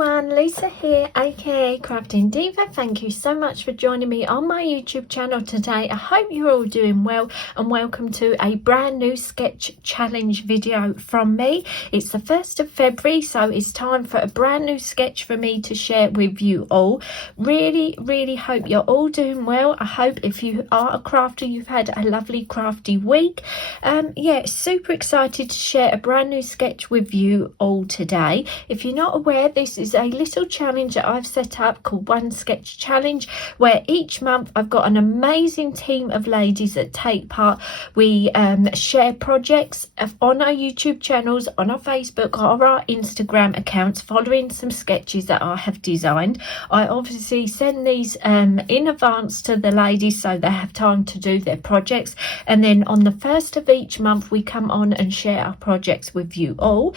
everyone, Lisa here, aka Crafting Diva. Thank you so much for joining me on my YouTube channel today. I hope you're all doing well and welcome to a brand new sketch challenge video from me. It's the 1st of February, so it's time for a brand new sketch for me to share with you all. Really hope you're all doing well. I hope if you are a crafter, you've had a lovely crafty week. Yeah, super excited to share a brand new sketch with you all today. If you're not aware, this is a little challenge that I've set up called One Sketch Challenge, where each month I've got an amazing team of ladies that take part. We share projects on our YouTube channels, on our Facebook or our Instagram accounts, following some sketches that I have designed. I obviously send these in advance to the ladies so they have time to do their projects, and then on the 1st of each month we come on and share our projects with you all.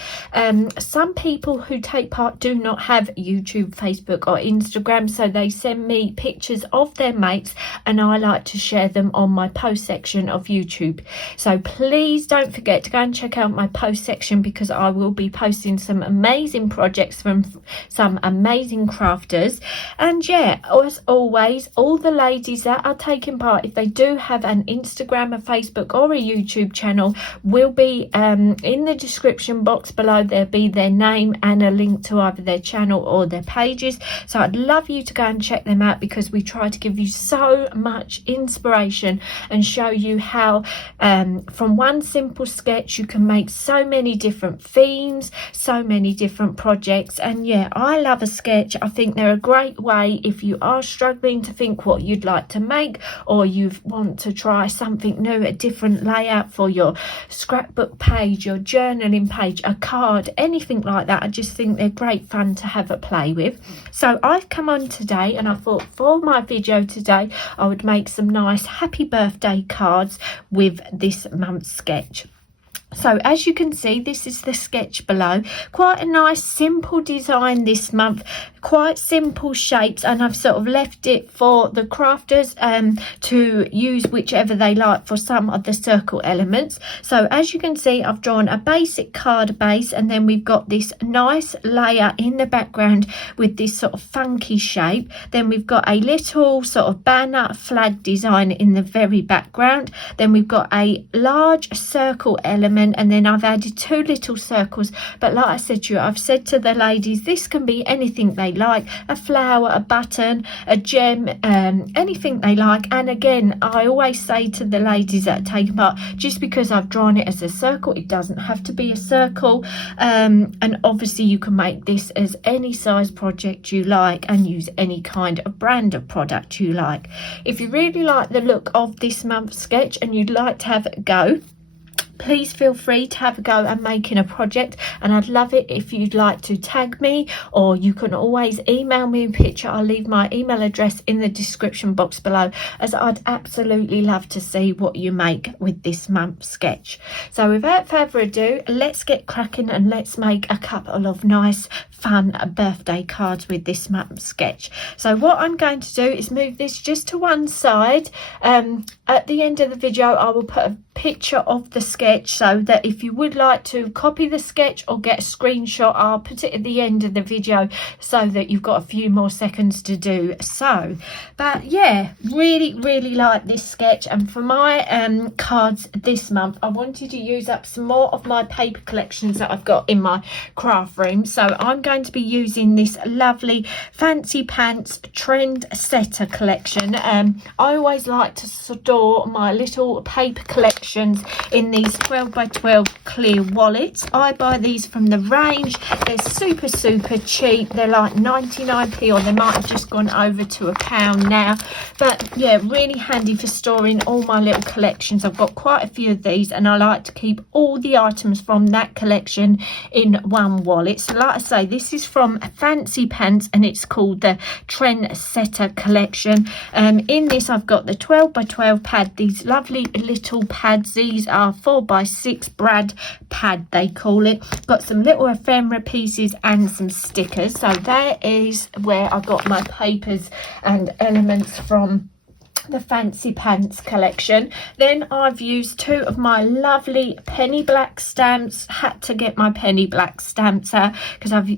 Some people who take part do not have YouTube, Facebook or Instagram, so they send me pictures of their mates and I like to share them on my post section of YouTube. So please don't forget to go and check out my post section, because I will be posting some amazing projects from some amazing crafters. And yeah, as always, all the ladies that are taking part, if they do have an Instagram, a Facebook or a YouTube channel, will be in the description box below. There'll be their name and a link to either their channel or their pages, so I'd love you to go and check them out, because we try to give you so much inspiration and show you how from one simple sketch you can make so many different themes, so many different projects. And yeah, I love a sketch. I think they're a great way if you are struggling to think what you'd like to make, or you want to try something new, a different layout for your scrapbook page, your journaling page, a card, anything like that. I just think they're great fun to have a play with. So I've come on today and I thought for my video today I would make some nice happy birthday cards with this month's sketch. So as you can see, this is the sketch below. Quite a nice simple design this month, quite simple shapes, and I've sort of left it for the crafters to use whichever they like for some of the circle elements. So as you can see, I've drawn a basic card base, and then we've got this nice layer in the background with this sort of funky shape. Then we've got a little sort of banner flag design in the very background. Then we've got a large circle element, and then I've added two little circles. But like I said to you, I've said to the ladies, this can be anything they like, a flower, a button, a gem, anything they like. And again, I always say to the ladies that take part, just because I've drawn it as a circle, it doesn't have to be a circle. And obviously you can make this as any size project you like and use any kind of brand of product you like. If you really like the look of this month's sketch and you'd like to have a go, please feel free to have a go at making a project, and I'd love it if you'd like to tag me, or you can always email me a picture. I'll leave my email address in the description box below, as I'd absolutely love to see what you make with this month's sketch. So without further ado, let's get cracking and let's make a couple of nice fun birthday cards with this month's sketch. So what I'm going to do is move this just to one side. At the end of the video I will put a picture of the sketch, so that if you would like to copy the sketch or get a screenshot, I'll put it at the end of the video so that you've got a few more seconds to do so. But yeah, really like this sketch, and for my cards this month I wanted to use up some more of my paper collections that I've got in my craft room. So I'm going to be using this lovely Fancy Pants Trend Setter collection. I always like to store my little paper collections in these 12 by 12 clear wallets. I buy these from the Range. They're super cheap. They're like 99p, or they might have just gone over to £1 now. But yeah, really handy for storing all my little collections. I've got quite a few of these, and I like to keep all the items from that collection in one wallet. So like I say, this is from Fancy Pants and it's called the Trend Setter collection. In this I've got the 12 by 12 pad, these lovely little pads. These are 4 by 6 brad pad they call it. Got some little ephemera pieces and some stickers. So that is where I got my papers and elements from the Fancy Pants collection. Then I've used 2 of my lovely penny black stamps. Had to get my penny black stamps out because I've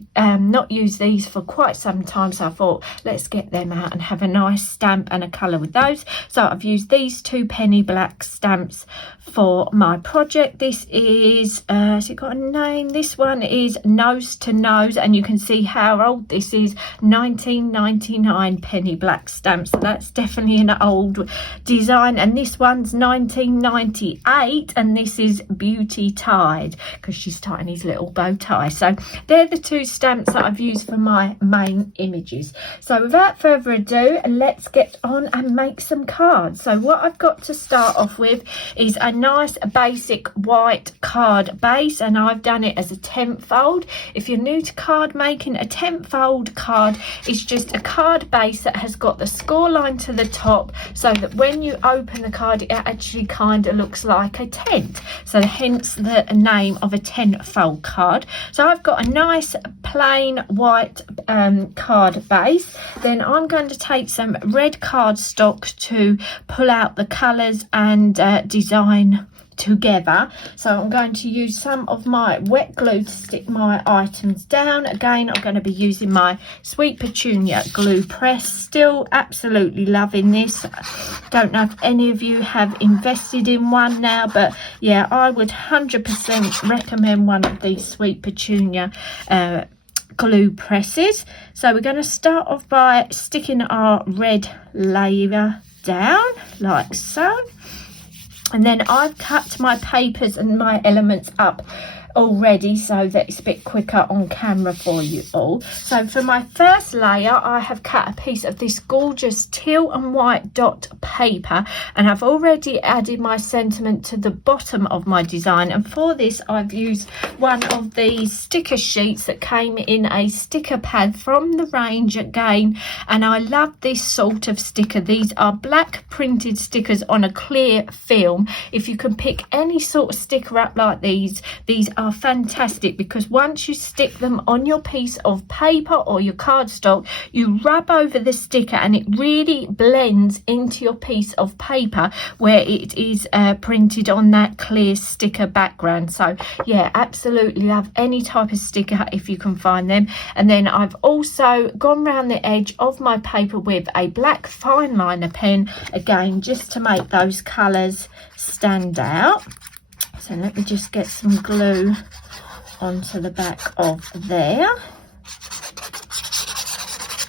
not used these for quite some time, so I thought let's get them out and have a nice stamp and a colour with those. So I've used these 2 penny black stamps for my project. This is has it got a name? This one is Nose to Nose, and you can see how old this is. 1999 penny black stamps, so that's definitely an old design. And this one's 1998, and this is Beauty Tied because she's tying his little bow tie. So they're the 2 stamps that I've used for my main images. So without further ado, let's get on and make some cards. So what I've got to start off with is a nice basic white card base, and I've done it as a 10 fold. If you're new to card making, a 10 fold card is just a card base that has got the score line to the top, so that when you open the card it actually kind of looks like a tent, so hence the name of a 10 fold card. So I've got a nice plain white card base. Then I'm going to take some red cardstock to pull out the colours and design together. So I'm going to use some of my wet glue to stick my items down. Again, I'm going to be using my Sweet Petunia glue press. Still absolutely loving this. Don't know if any of you have invested in one now, but yeah, I would 100% recommend one of these Sweet Petunia glue presses. So we're going to start off by sticking our red layer down like so. And then I've cut my papers and my elements up already so that it's a bit quicker on camera for you all. So for my first layer, I have cut a piece of this gorgeous teal and white dot paper, and I've already added my sentiment to the bottom of my design. And for this, I've used one of these sticker sheets that came in a sticker pad from the range again, and I love this sort of sticker. These are black printed stickers on a clear film. If you can pick any sort of sticker up like these are fantastic, because once you stick them on your piece of paper or your cardstock, you rub over the sticker and it really blends into your piece of paper where it is printed on that clear sticker background. So yeah, absolutely love any type of sticker if you can find them. And then I've also gone around the edge of my paper with a black fine liner pen, again just to make those colours stand out. So let me just get some glue onto the back of there,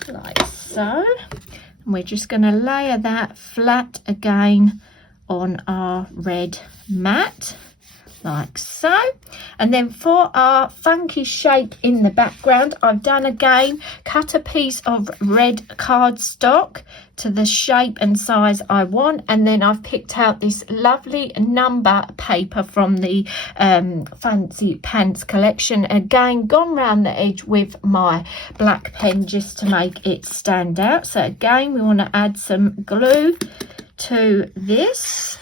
like so. And we're just going to layer that flat again on our red mat, like so. And then for our funky shape in the background, I've done again, cut a piece of red cardstock to the shape and size I want, and then I've picked out this lovely number paper from the Fancy Pants collection, again gone round the edge with my black pen just to make it stand out. So again, we want to add some glue to this.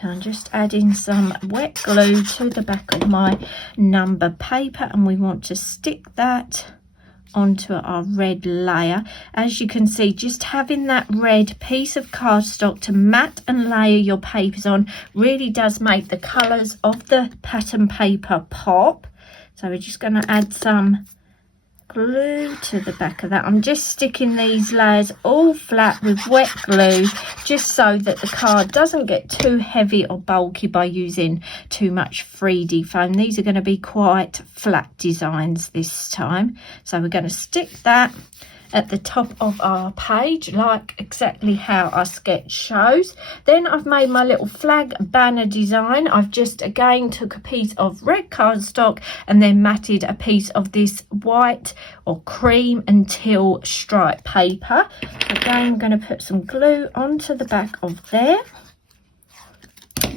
I'm just adding some wet glue to the back of my number paper, and we want to stick that onto our red layer. As you can see, just having that red piece of cardstock to mat and layer your papers on really does make the colours of the pattern paper pop. So we're just going to add some glue to the back of that. I'm just sticking these layers all flat with wet glue just so that the card doesn't get too heavy or bulky by using too much 3D foam. These are going to be quite flat designs this time. So we're going to stick that at the top of our page, like exactly how our sketch shows. Then I've made my little flag banner design. I've just again took a piece of red cardstock and then matted a piece of this white or cream and teal stripe paper. Again, I'm going to put some glue onto the back of there,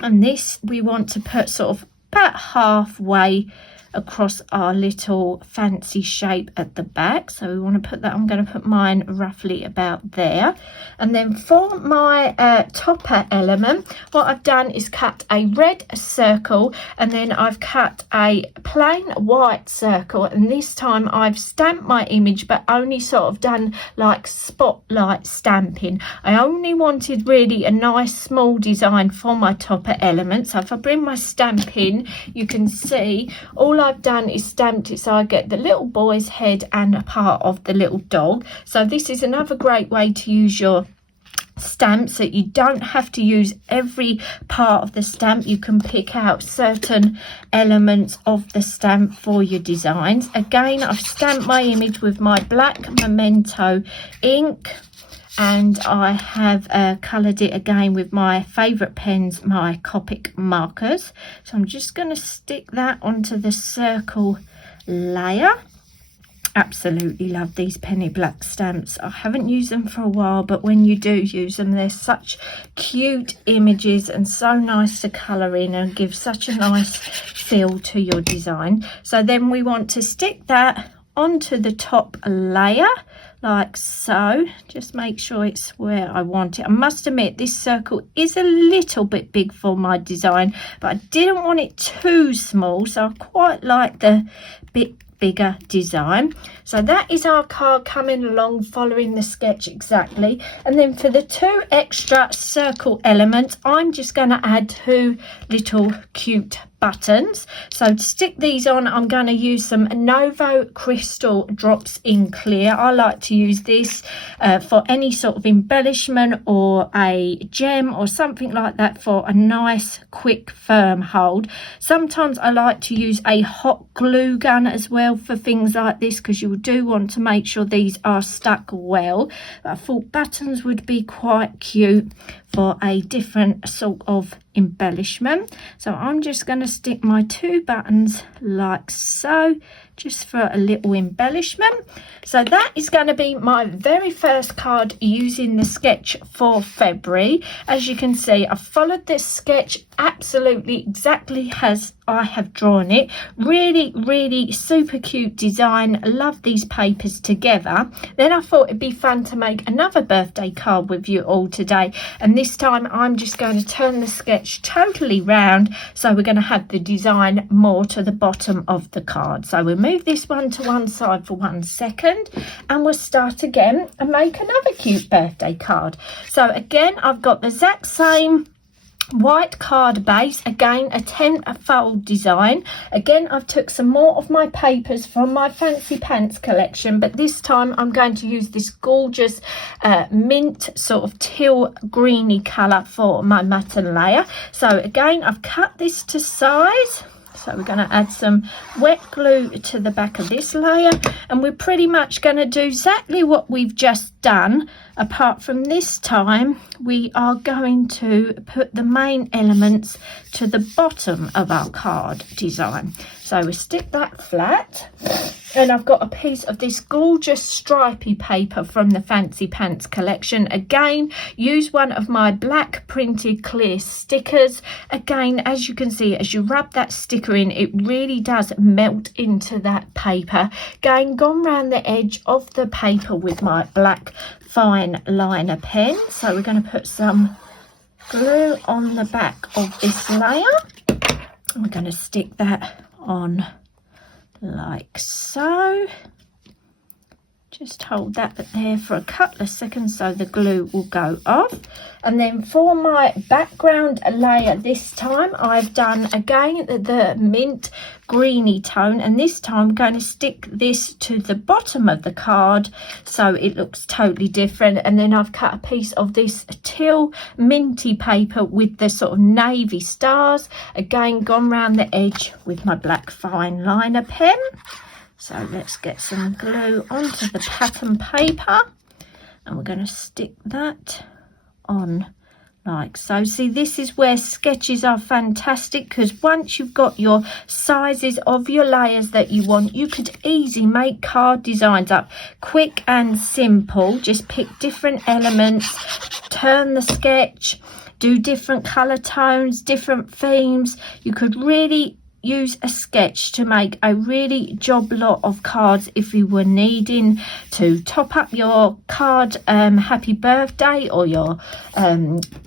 and this we want to put sort of about halfway across our little fancy shape at the back. So we want to put that, I'm going to put mine roughly about there. And then for my topper element, what I've done is cut a red circle, and then I've cut a plain white circle, and this time I've stamped my image, but only sort of done like spotlight stamping. I only wanted really a nice small design for my topper element. So if I bring my stamp in, you can see all I've done is stamped it so I get the little boy's head and a part of the little dog. So this is another great way to use your stamps, that you don't have to use every part of the stamp. You can pick out certain elements of the stamp for your designs. Again, I've stamped my image with my black Memento ink, and I have coloured it again with my favourite pens, my Copic markers. So I'm just going to stick that onto the circle layer. Absolutely love these penny black stamps. I haven't used them for a while, but when you do use them, they're such cute images and so nice to colour in and give such a nice feel to your design. So then we want to stick that onto the top layer like so. Just make sure it's where I want it. I must admit this circle is a little bit big for my design, but I didn't want it too small, so I quite like the bit bigger design. So that is our card coming along, following the sketch exactly. And then for the two extra circle elements, I'm just going to add two little cute buttons. So to stick these on, I'm going to use some Novo Crystal Drops in Clear. I like to use this for any sort of embellishment or a gem or something like that, for a nice quick firm hold. Sometimes I like to use a hot glue gun as well for things like this, because you do want to make sure these are stuck well. But I thought buttons would be quite cute for a different sort of embellishment. So I'm just going to stick my two buttons like so, just for a little embellishment. So that is going to be my very first card using the sketch for February. As you can see, I followed this sketch absolutely exactly as I have drawn it. Really super cute design. I love these papers together. Then I thought it'd be fun to make another birthday card with you all today, and this time I'm just going to turn the sketch totally round, so we're going to have the design more to the bottom of the card. So we'll move this one to one side for 1 second, and we'll start again and make another cute birthday card. So again, I've got the exact same white card base, again a 10-fold design. Again, I've took some more of my papers from my Fancy Pants collection, but this time I'm going to use this gorgeous mint sort of teal greeny colour for my matten layer. So again, I've cut this to size. So we're going to add some wet glue to the back of this layer, and we're pretty much going to do exactly what we've just done, apart from this time we are going to put the main elements to the bottom of our card design. So we stick that flat, and I've got a piece of this gorgeous stripy paper from the Fancy Pants collection. Again, use one of my black printed clear stickers. Again, as you can see, as you rub that sticker in, it really does melt into that paper. Again, gone round the edge of the paper with my black fine liner pen. So we're going to put some glue on the back of this layer, and we're going to stick that on like so. Just hold that there for a couple of seconds so the glue will go off. And then for my background layer this time, I've done again the mint greeny tone, and this time I'm going to stick this to the bottom of the card so it looks totally different. And then I've cut a piece of this teal minty paper with the sort of navy stars, again gone round the edge with my black fine liner pen. So let's get some glue onto the pattern paper, and we're going to stick that on like so. See, this is where sketches are fantastic, because once you've got your sizes of your layers that you want, you could easily make card designs up quick and simple. Just pick different elements, turn the sketch, do different color tones, different themes. You could really use a sketch to make a really job lot of cards if you were needing to top up your card happy birthday or your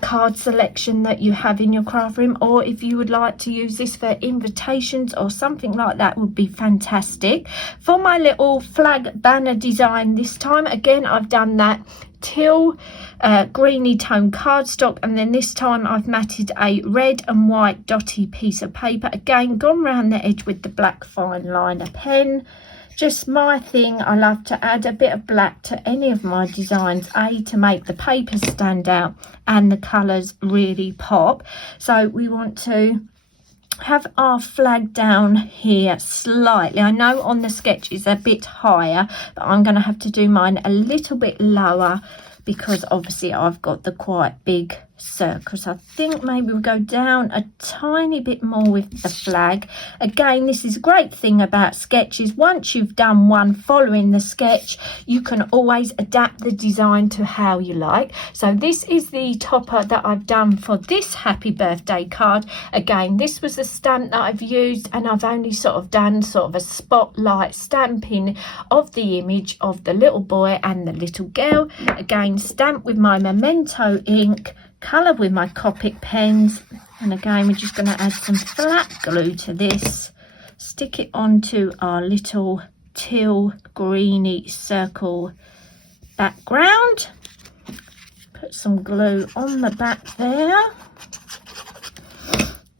card selection that you have in your craft room, or if you would like to use this for invitations or something like that, would be fantastic. For my little flag banner design this time, again I've done that teal greeny tone cardstock, and then this time I've matted a red and white dotty piece of paper, again gone round the edge with the black fine liner pen. Just my thing, I love to add a bit of black to any of my designs, to make the paper stand out and the colours really pop. So we want to have our flag down here slightly. I know on the sketch is a bit higher, but I'm going to have to do mine a little bit lower because obviously I've got the quite big circle. So I think maybe we'll go down a tiny bit more with the flag. Again, this is a great thing about sketches. Once you've done one following the sketch, you can always adapt the design to how you like. So this is the topper that I've done for this happy birthday card. Again, this was a stamp that I've used, and I've only sort of done sort of a spotlight stamping of the image of the little boy and the little girl. Again, stamped with my Memento ink, colour with my Copic pens, and again we're just going to add some flat glue to this, stick it onto our little teal greeny circle background, put some glue on the back there,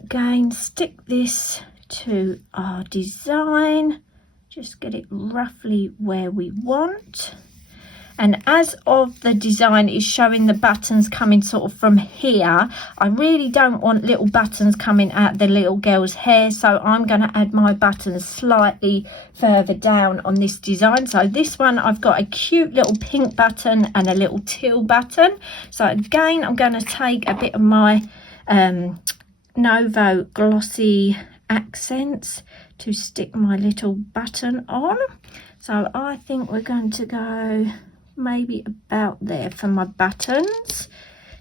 again stick this to our design, just get it roughly where we want. And as of the design is showing the buttons coming sort of from here, I really don't want little buttons coming out the little girl's hair, so I'm going to add my buttons slightly further down on this design. So this one I've got a cute little pink button and a little teal button. So again I'm going to take a bit of my Novo Glossy Accents to stick my little button on. So I think we're going to go maybe about there for my buttons,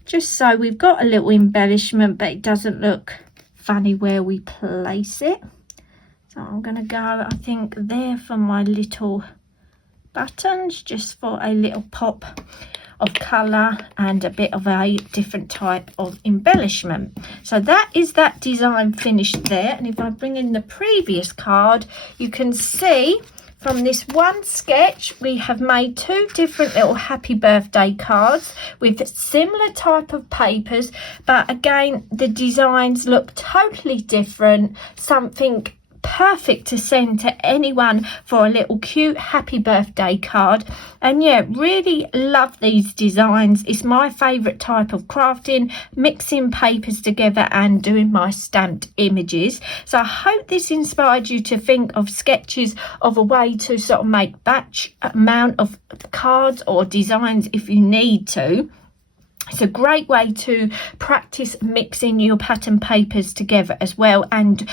just so we've got a little embellishment but it doesn't look funny where we place it. So I'm going to go, I think, there for my little buttons, just for a little pop of colour and a bit of a different type of embellishment. So that is that design finished there. And if I bring in the previous card, you can see from this one sketch we have made two different little happy birthday cards with similar type of papers, but again the designs look totally different, something perfect to send to anyone for a little cute happy birthday card. And yeah, really love these designs. It's my favorite type of crafting, mixing papers together and doing my stamped images. So I hope this inspired you to think of sketches of a way to sort of make batch amount of cards or designs if you need to. It's a great way to practice mixing your pattern papers together as well, and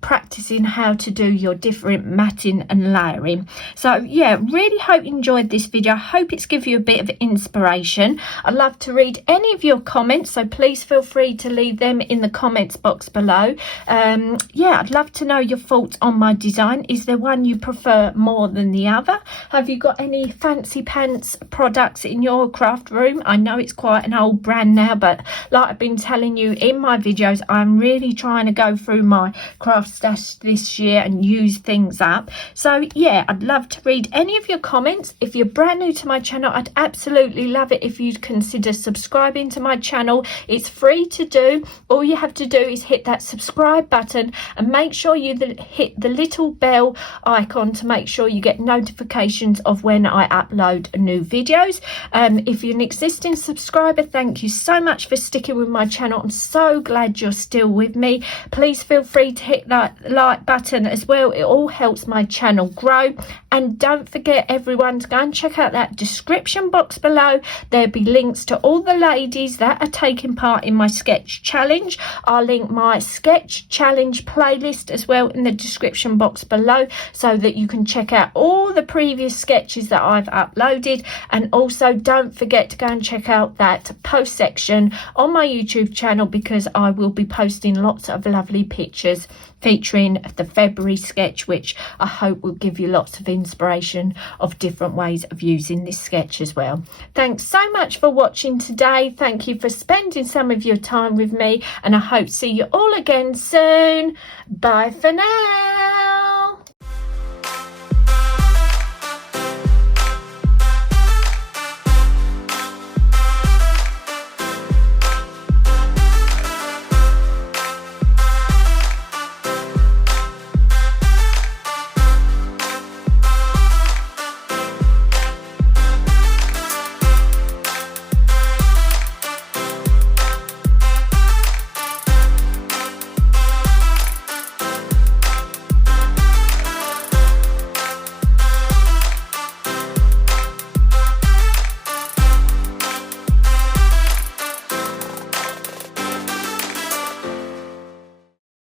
practicing how to do your different matting and layering. So yeah, really hope you enjoyed this video. I hope it's given you a bit of inspiration. I'd love to read any of your comments, so please feel free to leave them in the comments box below. Yeah, I'd love to know your thoughts on my design. Is there one you prefer more than the other? Have you got any fancy pants products in your craft room? I know it's quite an old brand now, but like I've been telling you in my videos, I'm really trying to go through my craft stash this year and use things up. So yeah, I'd love to read any of your comments. If you're brand new to my channel, I'd absolutely love it if you'd consider subscribing to my channel. It's free to do. All you have to do is hit that subscribe button and make sure you hit the little bell icon to make sure you get notifications of when I upload new videos. If you're an existing subscriber, thank you so much for sticking with my channel. I'm so glad you're still with me. Please feel free to hit that like button as well. It all helps my channel grow. And don't forget, everyone, to go and check out that description box below. There'll be links to all the ladies that are taking part in my sketch challenge. I'll link my sketch challenge playlist as well in the description box below, so that you can check out all the previous sketches that I've uploaded. And also don't forget to go and check out out that post section on my YouTube channel, because I will be posting lots of lovely pictures featuring the February sketch, which I hope will give you lots of inspiration of different ways of using this sketch as well. Thanks so much for watching today. Thank you for spending some of your time with me, and I hope to see you all again soon. Bye for now.